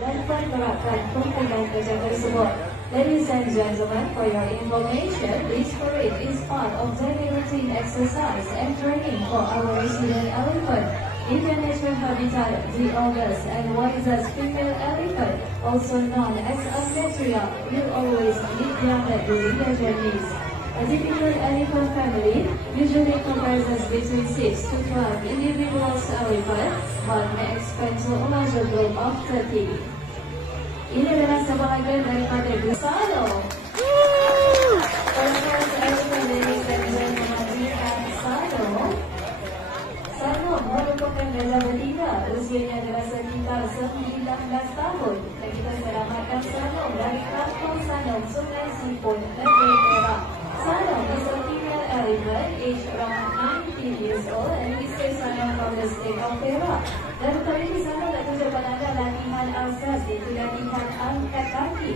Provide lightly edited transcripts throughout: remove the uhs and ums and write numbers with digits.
dan menerapkan kumpulan kerja tersebut. Ladies and gentlemen, for your information, this parade is part of daily routine exercise and training for our resident elephant in the natural habitat, the oldest and wisest female elephant, also known as a matriarch, will always lead youngest during their journeys. A typical elephant family usually comprises between 6 to 12 individuals elephant, but may expand to a larger group of 30. Ini adalah sebahagian daripada Sano. First elephant, ladies and gentlemen, we have Sano. Sano merupakan gajah betina, usianya adalah sekitar 19 tahun. Dan kita selamatkan Sano dari kampung Sano, Sungai Sipun, Negeri Perak. Sano is a female elephant, aged around 19 years old, and we say Sano from the state of Perak. Dan kali ini Sano tak tunjuk pada latihan asas, iaitu latihan angkat kaki,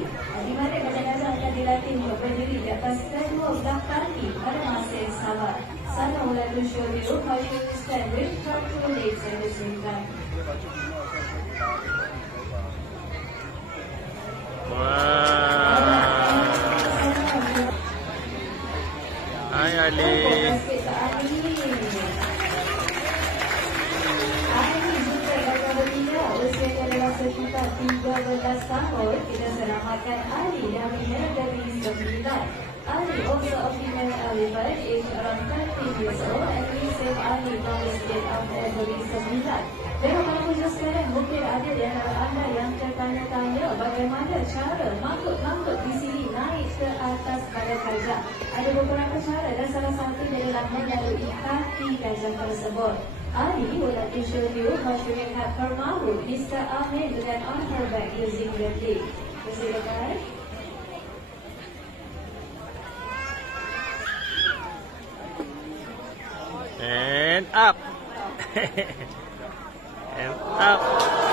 di mana gajah-gajah akan dilatih untuk berdiri di atas kedua belah kaki pada masa yang sama. Sano would like to show you how you stand with your legs at the same time. Hai Ali. Usianya adalah sekitar 13 tahun. Kita selamatkan Ali dari negeri Sembilan. Ali also a female elephant, aged around 30 years old, and we save Ali from the state of negeri Sembilan. Dan Bapak Ibu sekalian, mungkin ada di antara anda yang tertanya-tanya bagaimana cara mangkuk-mangkuk di sini naik ke atas badan gajah. Ada beberapa cara dan salah satu adalah melalui kaki gajah tersebut. Ali would like to show you how she can have her mahu, Mr. Ahmed, then on her back using the leg. Silakan. And up. And up.